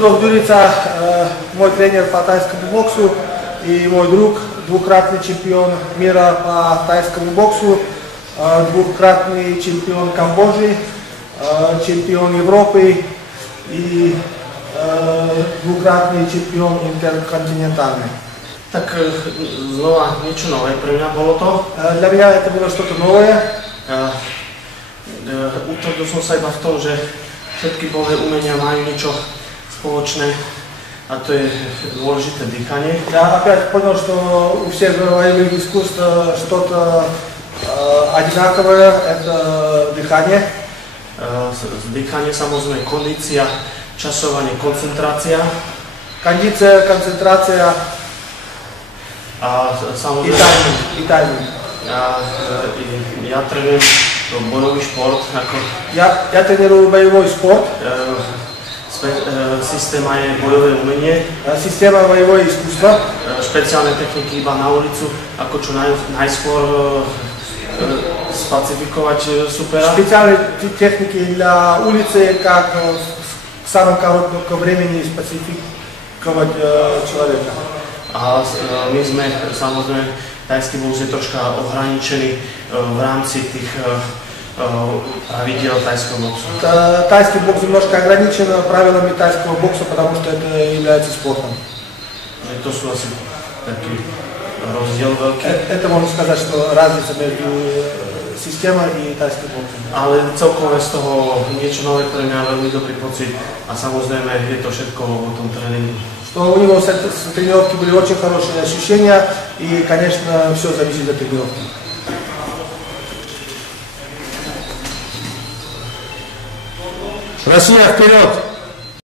Тут в Дюрицах мой тренер по тайскому боксу и мой друг, двукратный чемпион мира по тайскому боксу, двукратный чемпион Камбоджи, чемпион Европы и двукратный чемпион интерконтинентальный. Так знова niečo nové pre mňa bolo to. Для меня это было что-то новое. Utvrdil som sa iba v tom, že všetky bojové umenia majú niečo spoločné a to je dôležité dýchanie. Я опять понял, что у всех боевых искусств что-то одинаковое, это дыхание. Dýchanie, samozrejme kondícia, časovanie, koncentrácia. Кондиция, концентрация a samozrejme и тайминг. Ja trénujem bojový šport. Я тренирую боевой спорт. Systéma je bojové umenie. Система боевое искусство. Špeciálne techniky iba na ulicu, ako čo najskôr спецификовать супера. Специальные техники для улицы, как в самом коротком времени спецификовать человека. A my sme, samozrejme, tajský box je troška ohraničený v rámci tých правил тайского бокса. Тайский бокс немножко ограничен правилами тайского бокса, потому что это является спортом. Это asi taký rozdiel veľký. Это можно сказать, что разница между системой и тайским боксом. Ale celkové z toho niečo nové pre mňa, veľmi dobrý pocit a samozrejme je to všetko o tom tréningu. Что у него с тренировки были очень хорошие ощущения и, конечно, все зависит от тренировки. Россия, вперед!